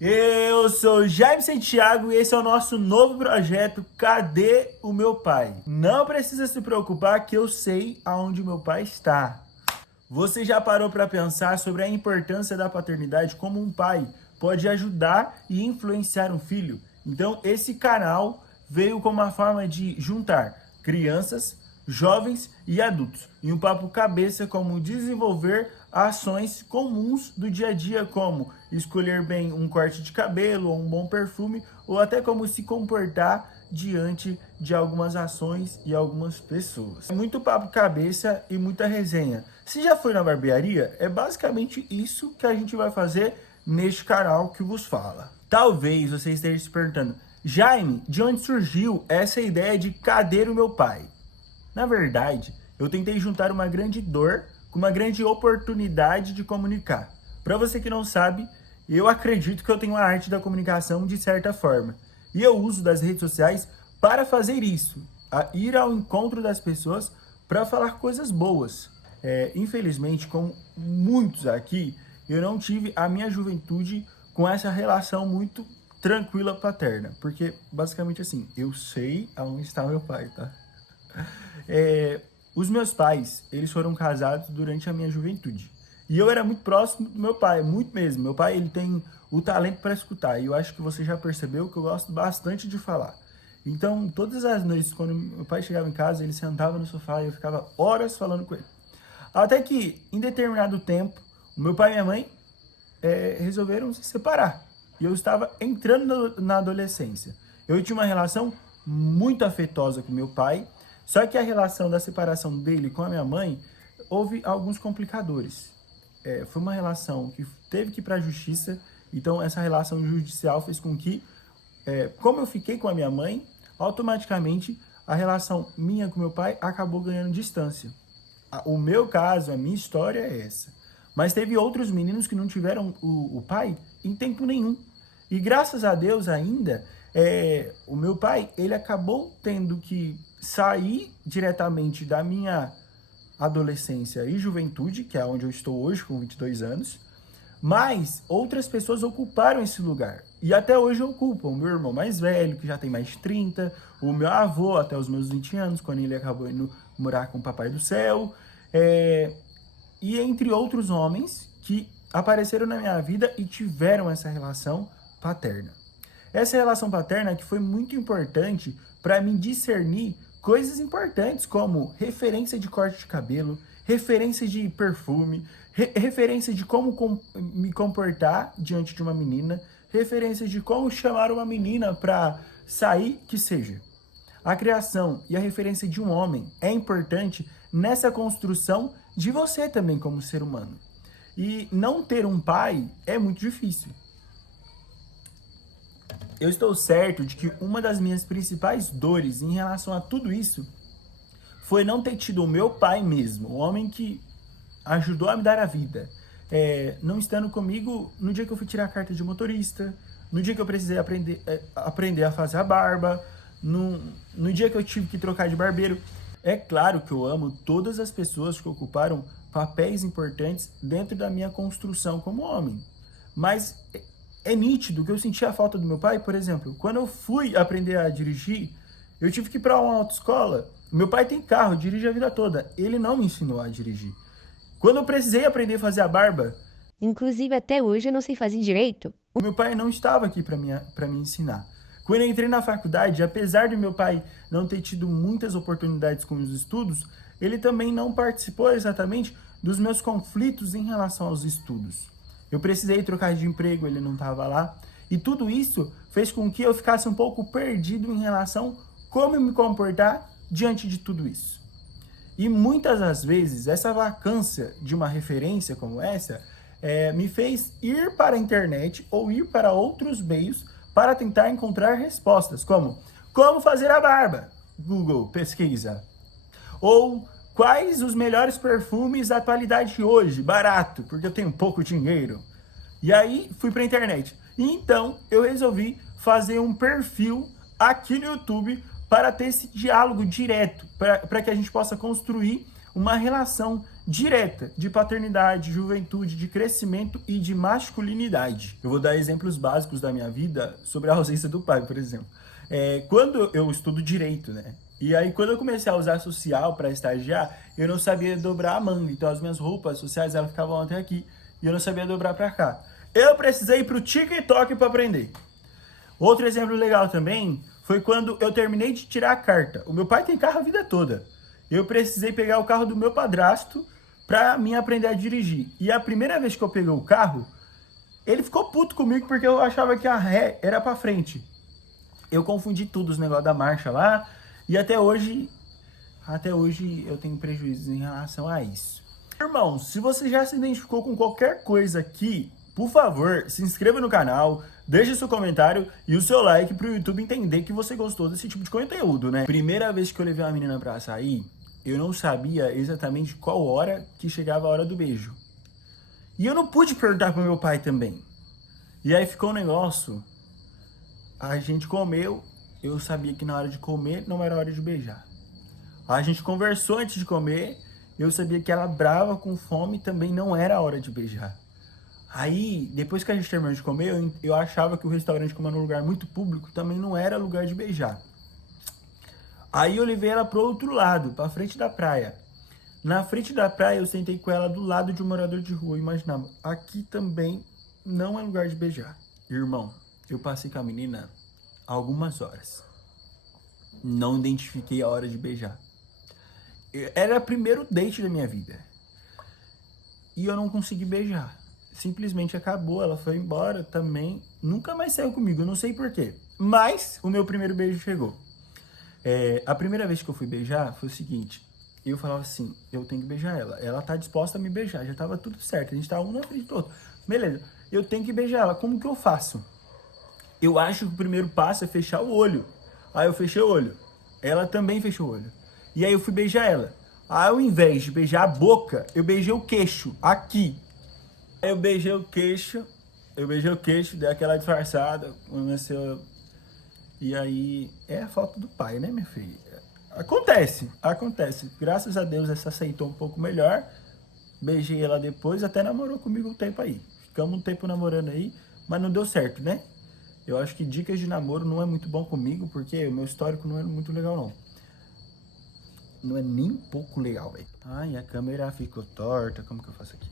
Eu sou Jaime Santiago e esse é o nosso novo projeto Cadê o Meu Pai? Não precisa se preocupar que eu sei aonde o meu pai está. Você já parou para pensar sobre a importância da paternidade, como um pai pode ajudar e influenciar um filho? Então, esse canal veio como uma forma de juntar crianças, jovens e adultos em um papo cabeça como desenvolver ações comuns do dia a dia, como escolher bem um corte de cabelo ou um bom perfume, ou até como se comportar diante de algumas ações e algumas pessoas. É muito papo cabeça e muita resenha. Se já foi na barbearia, é basicamente isso que a gente vai fazer neste canal que vos fala. Talvez você esteja se perguntando, Jaime, de onde surgiu essa ideia de cadê o meu pai? Na verdade, eu tentei juntar uma grande dor com uma grande oportunidade de comunicar. Para você que não sabe, eu acredito que eu tenho a arte da comunicação de certa forma. E eu uso das redes sociais para fazer isso, a ir ao encontro das pessoas para falar coisas boas. Infelizmente, como muitos aqui, eu não tive a minha juventude com essa relação muito tranquila paterna. Porque, basicamente assim, eu sei aonde está meu pai, tá? Os meus pais, eles foram casados durante a minha juventude. E eu era muito próximo do meu pai, muito mesmo. Meu pai, ele tem o talento para escutar. E eu acho que você já percebeu que eu gosto bastante de falar. Então, todas as noites, quando meu pai chegava em casa, ele sentava no sofá e eu ficava horas falando com ele. Até que, em determinado tempo, o meu pai e minha mãe resolveram se separar. E eu estava entrando na adolescência. Eu tinha uma relação muito afetuosa com meu pai, só que a relação da separação dele com a minha mãe, houve alguns complicadores. Foi uma relação que teve que ir para a justiça, então essa relação judicial fez com que, como eu fiquei com a minha mãe, automaticamente a relação minha com meu pai acabou ganhando distância. O meu caso, a minha história é essa. Mas teve outros meninos que não tiveram o pai em tempo nenhum. E graças a Deus ainda, o meu pai, ele acabou tendo que sair diretamente da minha adolescência e juventude, que é onde eu estou hoje, com 22 anos, mas outras pessoas ocuparam esse lugar. E até hoje ocupam. O meu irmão mais velho, que já tem mais de 30, o meu avô até os meus 20 anos, quando ele acabou indo morar com o Papai do Céu, e entre outros homens que apareceram na minha vida e tiveram essa relação paterna. Essa relação paterna que foi muito importante para me discernir coisas importantes, como referência de corte de cabelo, referência de perfume, referência de como me comportar diante de uma menina, referência de como chamar uma menina para sair, que seja. A criação e a referência de um homem é importante nessa construção de você também como ser humano. E não ter um pai é muito difícil. Eu estou certo de que uma das minhas principais dores em relação a tudo isso foi não ter tido o meu pai mesmo, o homem que ajudou a me dar a vida, não estando comigo no dia que eu fui tirar a carta de motorista, no dia que eu precisei aprender a fazer a barba, no dia que eu tive que trocar de barbeiro. É claro que eu amo todas as pessoas que ocuparam papéis importantes dentro da minha construção como homem, mas é nítido que eu senti a falta do meu pai. Por exemplo, quando eu fui aprender a dirigir, eu tive que ir para uma autoescola. Meu pai tem carro, dirige a vida toda. Ele não me ensinou a dirigir. Quando eu precisei aprender a fazer a barba, Inclusive, até hoje eu não sei fazer direito. o meu pai não estava aqui para me ensinar. Quando eu entrei na faculdade, apesar de meu pai não ter tido muitas oportunidades com os estudos, ele também não participou exatamente dos meus conflitos em relação aos estudos. Eu precisei trocar de emprego, ele não estava lá. E tudo isso fez com que eu ficasse um pouco perdido em relação a como me comportar diante de tudo isso. E muitas das vezes, essa vacância de uma referência como essa me fez ir para a internet ou ir para outros meios para tentar encontrar respostas, como fazer a barba? Google, pesquisa. Ou quais os melhores perfumes da atualidade hoje? Barato, porque eu tenho pouco dinheiro. E aí fui para a internet. E então eu resolvi fazer um perfil aqui no YouTube para ter esse diálogo direto, para que a gente possa construir uma relação direta de paternidade, juventude, de crescimento e de masculinidade. Eu vou dar exemplos básicos da minha vida sobre a ausência do pai, por exemplo. Quando eu estudo direito, né? E aí, quando eu comecei a usar social para estagiar, eu não sabia dobrar a manga. Então, as minhas roupas sociais, elas ficavam até aqui. E eu não sabia dobrar para cá. Eu precisei ir pro TikTok para aprender. Outro exemplo legal também foi quando eu terminei de tirar a carta. O meu pai tem carro a vida toda. Eu precisei pegar o carro do meu padrasto para mim aprender a dirigir. E a primeira vez que eu peguei o carro, ele ficou puto comigo porque eu achava que a ré era para frente. Eu confundi tudo, os negócios da marcha lá. E até hoje eu tenho prejuízos em relação a isso. Irmão, se você já se identificou com qualquer coisa aqui, por favor, se inscreva no canal, deixe seu comentário e o seu like pro YouTube entender que você gostou desse tipo de conteúdo, né? Primeira vez que eu levei uma menina pra sair, eu não sabia exatamente qual hora que chegava a hora do beijo. E eu não pude perguntar pro meu pai também. E aí ficou um negócio, a gente comeu, eu sabia que na hora de comer não era hora de beijar. A gente conversou antes de comer, eu sabia que ela brava, com fome, também não era a hora de beijar. Aí, depois que a gente terminou de comer, eu achava que o restaurante, como era um lugar muito público, também não era lugar de beijar. Aí eu levei ela pro outro lado, pra frente da praia. Na frente da praia eu sentei com ela do lado de um morador de rua, eu imaginava, aqui também não é lugar de beijar. Irmão, eu passei com a menina algumas horas. Não identifiquei a hora de beijar. Era o primeiro date da minha vida. E eu não consegui beijar. Simplesmente acabou, ela foi embora também. Nunca mais saiu comigo, eu não sei porquê. Mas o meu primeiro beijo chegou. A primeira vez que eu fui beijar foi o seguinte. Eu falava assim, eu tenho que beijar ela. Ela tá disposta a me beijar, já tava tudo certo. A gente tava um na frente do outro. Beleza, eu tenho que beijar ela. Como que eu faço? Eu acho que o primeiro passo é fechar o olho. Aí eu fechei o olho. Ela também fechou o olho. E aí eu fui beijar ela. Aí ao invés de beijar a boca, eu beijei o queixo, aqui. Aí eu beijei o queixo, dei aquela disfarçada, comecei. E aí é a falta do pai, né, minha filha? Acontece. Graças a Deus essa aceitou um pouco melhor. Beijei ela depois, até namorou comigo um tempo aí. Ficamos um tempo namorando aí, mas não deu certo, né? Eu acho que dicas de namoro não é muito bom comigo, porque o meu histórico não é muito legal, não. Não é nem um pouco legal, velho. Ai, a câmera ficou torta. Como que eu faço aqui?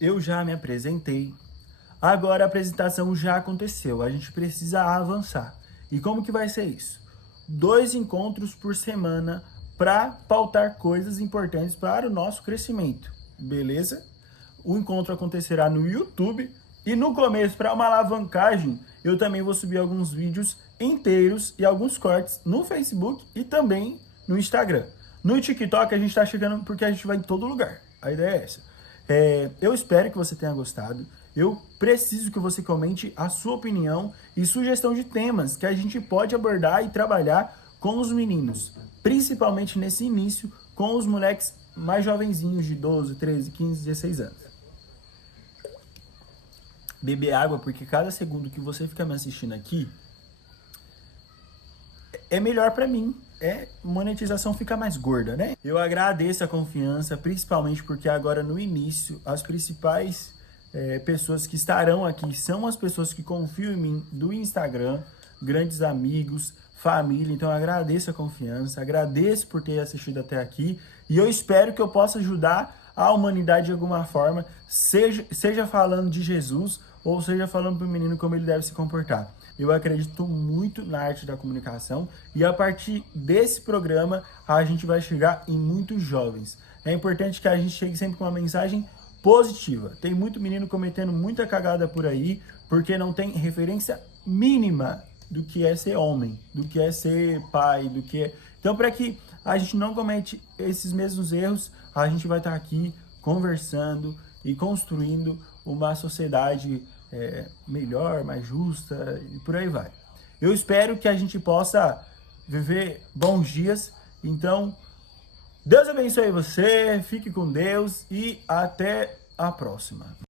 Eu já me apresentei. Agora a apresentação já aconteceu. A gente precisa avançar. E como que vai ser isso? 2 encontros por semana para pautar coisas importantes para o nosso crescimento. Beleza? O encontro acontecerá no YouTube. E no começo, para uma alavancagem, eu também vou subir alguns vídeos inteiros e alguns cortes no Facebook e também no Instagram. No TikTok a gente está chegando porque a gente vai em todo lugar. A ideia é essa. Eu espero que você tenha gostado. Eu preciso que você comente a sua opinião e sugestão de temas que a gente pode abordar e trabalhar com os meninos. Principalmente nesse início, com os moleques mais jovenzinhos de 12, 13, 15, 16 anos. Beber água, porque cada segundo que você fica me assistindo aqui é melhor pra mim. Monetização fica mais gorda, né? Eu agradeço a confiança, principalmente porque agora no início, as principais pessoas que estarão aqui são as pessoas que confiam em mim do Instagram, grandes amigos, família. Então eu agradeço a confiança, agradeço por ter assistido até aqui e eu espero que eu possa ajudar a humanidade de alguma forma, seja falando de Jesus ou seja falando para o menino como ele deve se comportar. Eu acredito muito na arte da comunicação e a partir desse programa a gente vai chegar em muitos jovens. É importante que a gente chegue sempre com uma mensagem positiva. Tem muito menino cometendo muita cagada por aí porque não tem referência mínima do que é ser homem, do que é ser pai, do que é... Então, para que a gente não comete esses mesmos erros, a gente vai estar aqui conversando e construindo uma sociedade melhor, mais justa e por aí vai. Eu espero que a gente possa viver bons dias. Então, Deus abençoe você, fique com Deus e até a próxima.